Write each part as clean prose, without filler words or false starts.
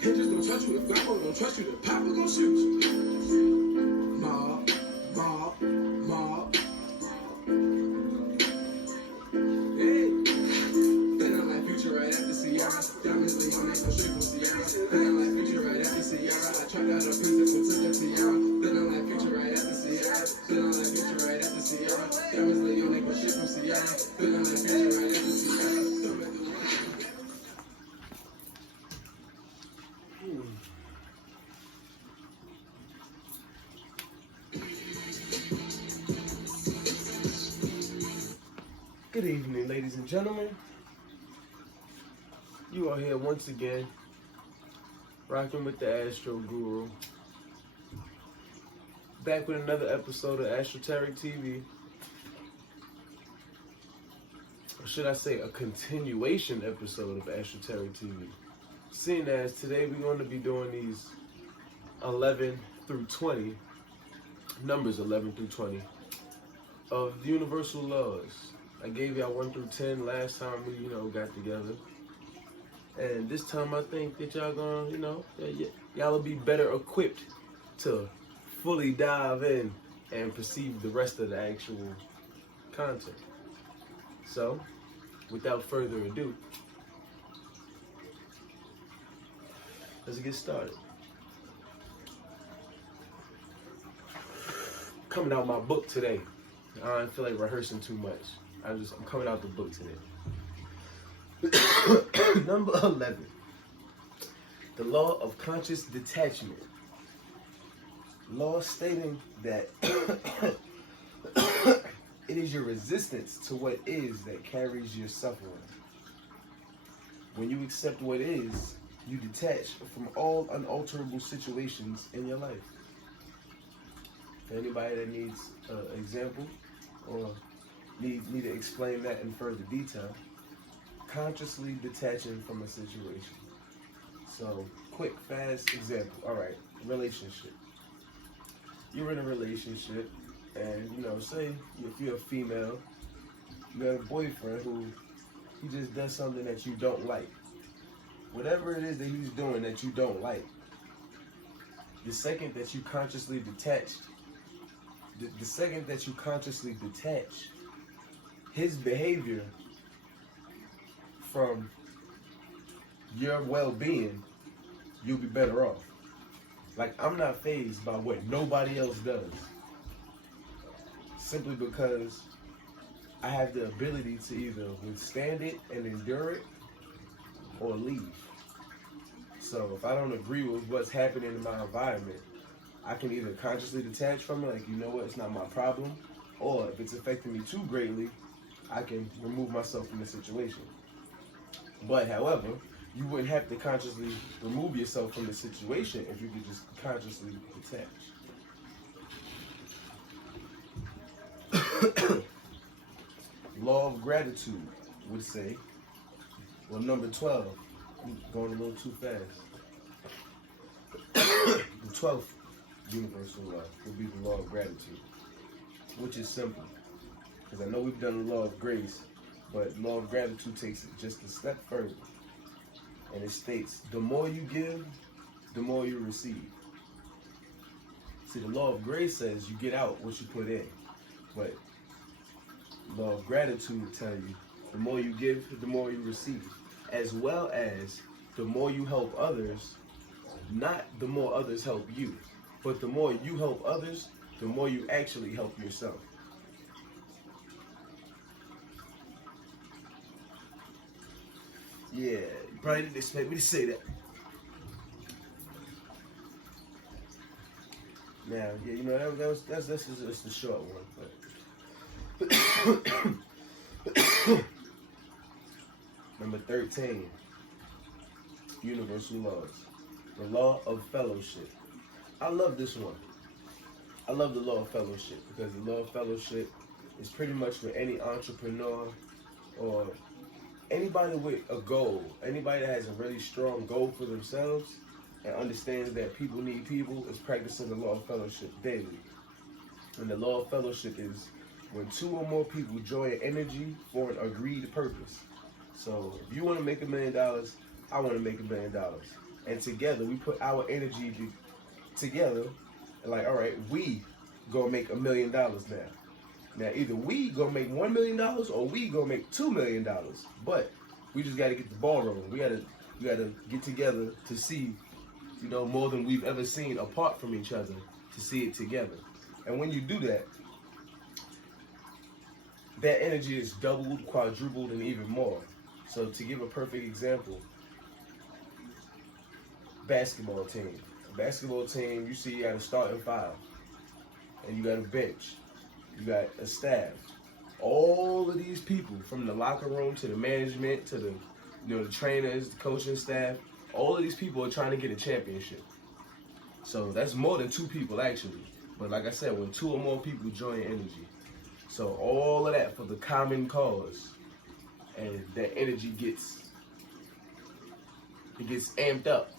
Hinges don't trust you, the Flacco don't trust you, the Papa gon' shoot you. Mob, mob, mob. Hey, feeling like Future right after Sierra. Diamonds Leon ain't no straight from Sierra. Feeling like Future right after Sierra. I tried out a princess and took her tiara. Feeling like Future right after Sierra. Feeling like Future right after Sierra. Diamonds Leon ain't no shit from Sierra. Feeling like Future right after Sierra. Good evening, ladies and gentlemen. You are here once again, rocking with the Astro Guru. Back with another episode of Astroteric TV. Or should I say a continuation episode of Astroteric TV. Seeing as today we're going to be doing these 11 through 20, numbers 11 through 20, of the universal laws. I gave y'all 1 through 10 last time we, got together. And this time I think that y'all gonna, y'all will be better equipped to fully dive in and perceive the rest of the actual content. So, without further ado, let's get started. Coming out my book today. I don't feel like rehearsing too much. I'm coming out the book today. Number 11. The law of conscious detachment. Law stating that it is your resistance to what is that carries your suffering. When you accept what is, you detach from all unalterable situations in your life. For anybody that needs an example or need me to explain that in further detail, consciously detaching from a situation. So, quick, fast example. All right, relationship. You're in a relationship, and say if you're a female, you got a boyfriend who he just does something that you don't like. Whatever it is that he's doing that you don't like, the second that you consciously detach, the second that you consciously detach his behavior from your well-being, you'll be better off. Like, I'm not fazed by what nobody else does, simply because I have the ability to either withstand it and endure it or leave. So if I don't agree with what's happening in my environment, I can either consciously detach from it, like, you know what, it's not my problem, or if it's affecting me too greatly, I can remove myself from the situation. But however, you wouldn't have to consciously remove yourself from the situation if you could just consciously detach. Law of gratitude would say, well, number 12, I'm going a little too fast. The 12th universal law would be the law of gratitude, which is simple. Because I know we've done the law of grace, but law of gratitude takes it just a step further. And it states, the more you give, the more you receive. See, the law of grace says you get out what you put in. But law of gratitude will tell you, the more you give, the more you receive. As well as the more you help others, not the more others help you, but the more you help others, the more you actually help yourself. Yeah, you probably didn't expect me to say that. Now, yeah, that's just a short one. But number 13, universal laws. The law of fellowship. I love this one. I love the law of fellowship because the law of fellowship is pretty much for any entrepreneur or anybody with a goal, anybody that has a really strong goal for themselves and understands that people need people, is practicing the law of fellowship daily. And the law of fellowship is when 2 or more people join energy for an agreed purpose. So if you want to make $1 million, I want to make $1 million. And together, we put our energy together, and like, all right, we gonna make $1,000,000 now. Now, either we gonna make $1,000,000 or we gonna make $2,000,000. But we just gotta get the ball rolling. We gotta get together to see, more than we've ever seen apart from each other, to see it together. And when you do that, that energy is doubled, quadrupled, and even more. So to give a perfect example, basketball team. A basketball team, you see you got a starting five, and you got a bench, you got a staff. All of these people, from the locker room to the management to the trainers, the coaching staff, all of these people are trying to get a championship. So that's more than 2 people actually. But like I said, when 2 or more people join energy. So all of that for the common cause, and that energy gets amped up.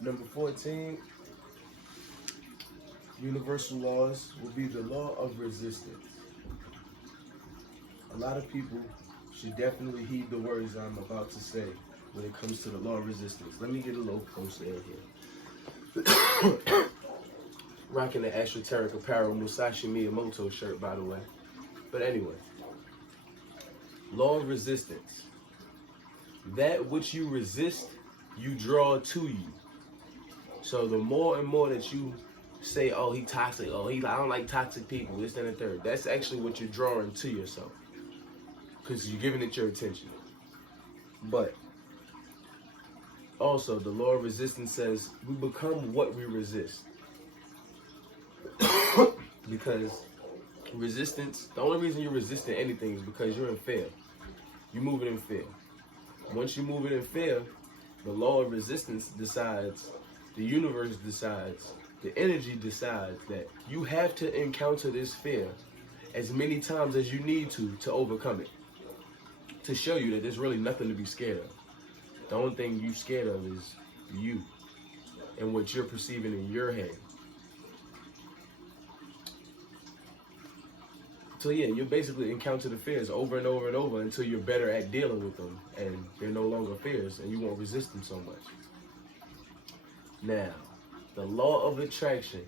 Number 14, universal laws will be the law of resistance. A lot of people should definitely heed the words I'm about to say when it comes to the law of resistance. Let me get a little closer in here. Rocking the Esoteric Apparel Musashi Miyamoto shirt, by the way. But anyway, law of resistance. That which you resist, you draw to you. So the more and more that you say, oh, he toxic, oh, I don't like toxic people, this, that, and the third, that's actually what you're drawing to yourself, because you're giving it your attention. But also, the law of resistance says we become what we resist. Because resistance, the only reason you're resisting anything is because you're in fear. You're moving in fear. Once you're moving in fear, the law of resistance decides, the universe decides, the energy decides that you have to encounter this fear as many times as you need to overcome it. To show you that there's really nothing to be scared of. The only thing you're scared of is you and what you're perceiving in your head. So yeah, you basically encounter the fears over and over and over until you're better at dealing with them and they're no longer fears and you won't resist them so much. Now, the law of attraction.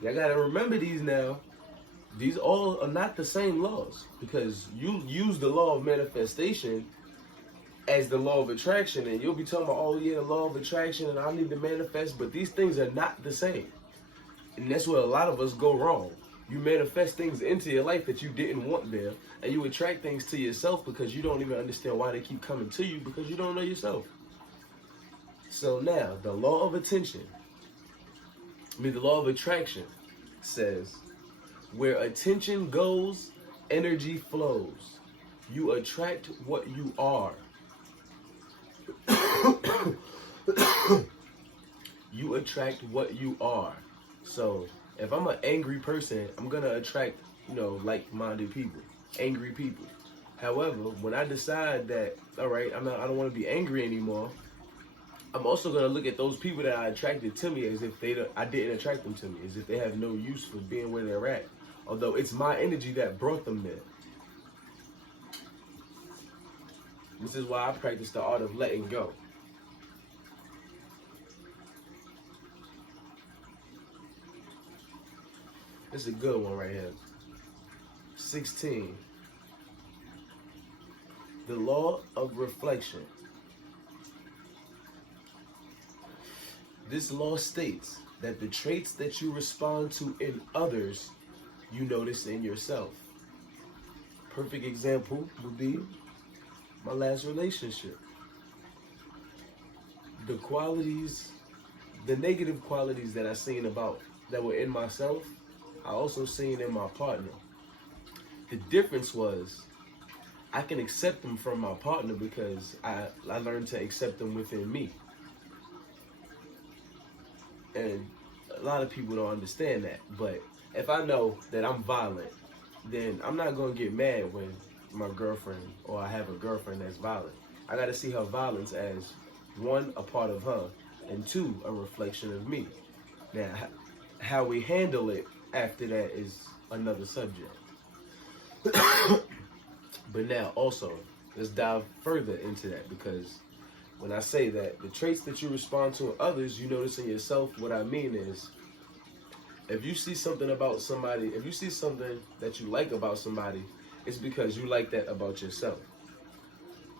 Y'all gotta remember these now. These all are not the same laws, because you use the law of manifestation as the law of attraction, and you'll be talking about, oh yeah, the law of attraction and I need to manifest, but these things are not the same. And that's where a lot of us go wrong. You manifest things into your life that you didn't want there, and you attract things to yourself because you don't even understand why they keep coming to you, because you don't know yourself. So now, the law of the law of attraction says, where attention goes, energy flows. You attract what you are. You attract what you are. So if I'm an angry person, I'm gonna attract, like-minded people, angry people. However, when I decide that, all right, I don't want to be angry anymore, I'm also gonna look at those people that I attracted to me as if I didn't attract them to me, as if they have no use for being where they're at. Although it's my energy that brought them there. This is why I practice the art of letting go. This is a good one right here. 16. The law of reflection. This law states that the traits that you respond to in others, you notice in yourself. Perfect example would be my last relationship. The qualities, the negative qualities that I seen that were in myself, I also seen in my partner. The difference was I can accept them from my partner because I learned to accept them within me. And a lot of people don't understand that, but if I know that I'm violent, then I'm not going to get mad when my girlfriend, or I have a girlfriend that's violent. I got to see her violence as, 1, a part of her, and 2, a reflection of me. Now, how we handle it after that is another subject. But now also, let's dive further into that, because when I say that the traits that you respond to in others, you notice in yourself, what I mean is, if you see something about somebody, if you see something that you like about somebody, it's because you like that about yourself.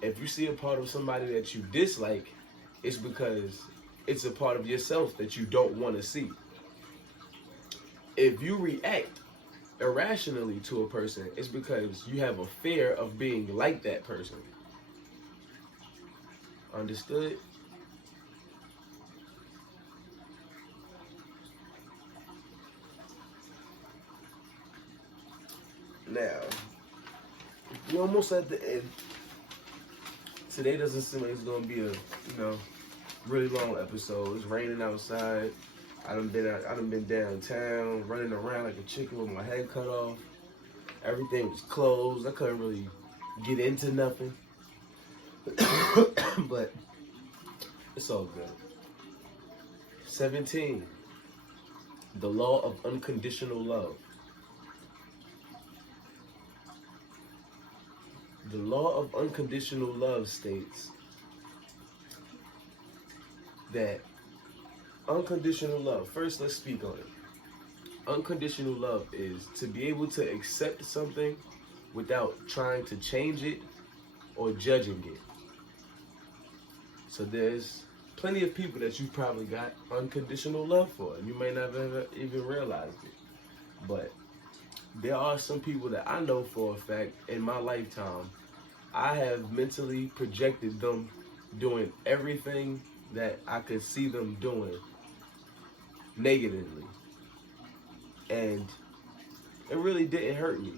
If you see a part of somebody that you dislike, it's because it's a part of yourself that you don't want to see. If you react irrationally to a person, it's because you have a fear of being like that person. Understood? Now, we're almost at the end. Today doesn't seem like it's gonna be a, really long episode. It's raining outside. I done been downtown, running around like a chicken with my head cut off. Everything was closed. I couldn't really get into nothing. But it's all good. 17. The law of unconditional love. The law of unconditional love states that unconditional love, first let's speak on it. Unconditional love is to be able to accept something without trying to change it or judging it. So there's plenty of people that you probably got unconditional love for, and you may not have ever even realized it. But there are some people that I know for a fact in my lifetime, I have mentally projected them doing everything that I could see them doing negatively. And it really didn't hurt me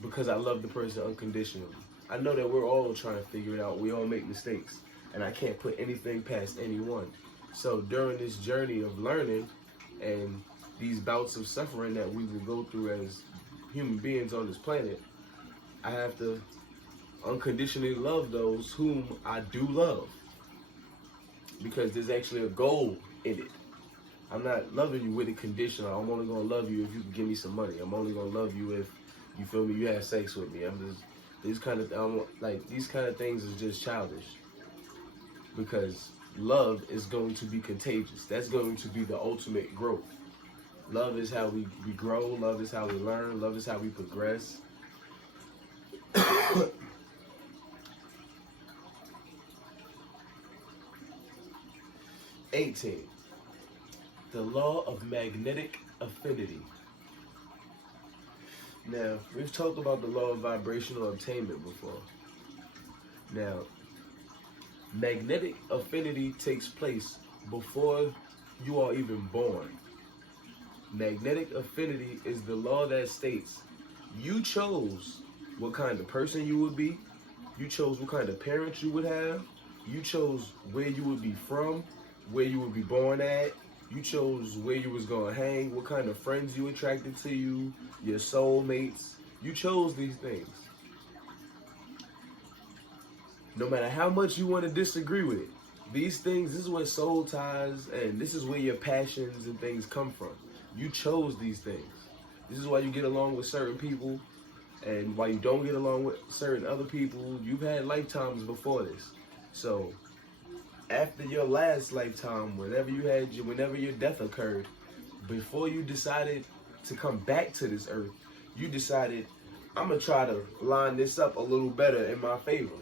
because I love the person unconditionally. I know that we're all trying to figure it out. We all make mistakes, and I can't put anything past anyone. So during this journey of learning and these bouts of suffering that we will go through as human beings on this planet, I have to unconditionally love those whom I do love, because there's actually a goal in it. I'm not loving you with a condition. I'm only gonna love you if you can give me some money. I'm only gonna love you if, you feel me, you have sex with me. These kind of things is just childish, because love is going to be contagious. That's going to be the ultimate growth. Love is how we grow. Love is how we learn. Love is how we progress. 18. The law of magnetic affinity. Now, we've talked about the law of vibrational obtainment before. Now, magnetic affinity takes place before you are even born. Magnetic affinity is the law that states you chose what kind of person you would be, you chose what kind of parents you would have, you chose where you would be from, where you would be born at, you chose where you was gonna hang, what kind of friends you attracted to you, your soulmates. You chose these things. No matter how much you want to disagree with it, these things, this is where soul ties and this is where your passions and things come from. You chose these things. This is why you get along with certain people and why you don't get along with certain other people. You've had lifetimes before this. So after your last lifetime, whenever your death occurred, before you decided to come back to this earth, you decided, I'm going to try to line this up a little better in my favor.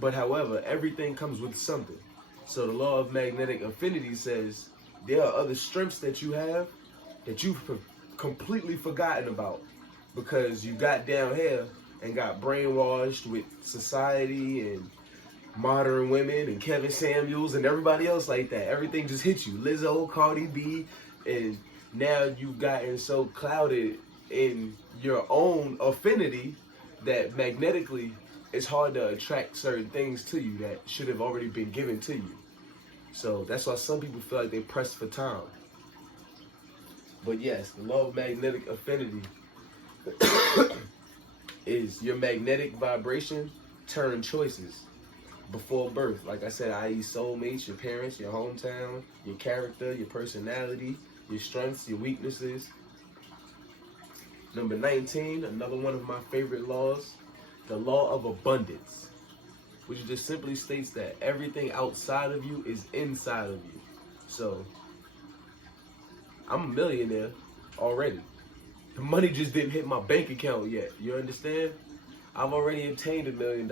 But however, everything comes with something. So the law of magnetic affinity says there are other strengths that you have that you've completely forgotten about because you got down here and got brainwashed with society and modern women and Kevin Samuels and everybody else like that. Everything just hit you. Lizzo, Cardi B, and now you've gotten so clouded in your own affinity that magnetically it's hard to attract certain things to you that should have already been given to you. So that's why some people feel like they pressed for time. But yes, the law of magnetic affinity is your magnetic vibration turn choices before birth. Like I said, i.e. soulmates, your parents, your hometown, your character, your personality, your strengths, your weaknesses. Number 19, another one of my favorite laws, the law of abundance, which just simply states that everything outside of you is inside of you. So, I'm a millionaire already. The money just didn't hit my bank account yet. You understand? I've already obtained $1 million.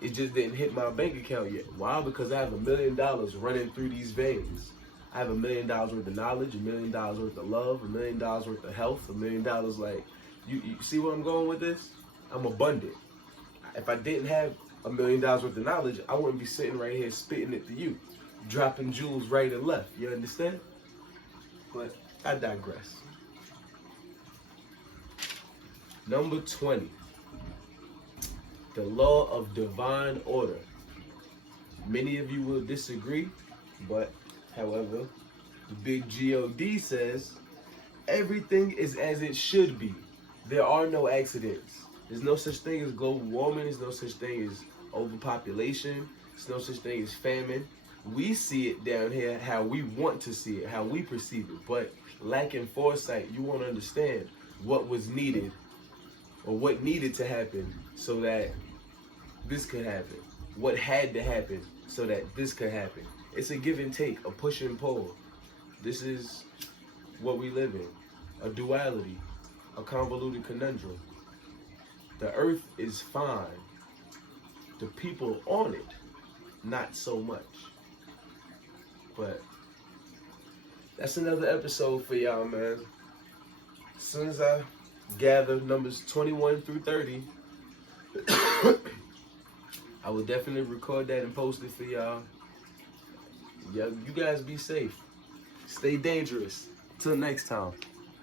It just didn't hit my bank account yet. Why? Because I have $1 million running through these veins. I have $1 million worth of knowledge, $1 million worth of love, $1 million worth of health, $1 million like, you see where I'm going with this? I'm abundant. If I didn't have $1 million worth of knowledge, I wouldn't be sitting right here spitting it to you, dropping jewels right and left. You understand? But I digress. Number 20, the law of divine order. Many of you will disagree, but however, the big God says everything is as it should be. There are no accidents. There's no such thing as global warming. There's no such thing as overpopulation. There's no such thing as famine. We see it down here how we want to see it, how we perceive it. But lacking foresight, you won't understand what was needed or what needed to happen so that this could happen. What had to happen so that this could happen. It's a give and take, a push and pull. This is what we live in. A duality, a convoluted conundrum. The earth is fine. The people on it, not so much. But that's another episode for y'all, man. As soon as I gather numbers 21 through 30, I will definitely record that and post it for y'all. You guys be safe. Stay dangerous. Till next time.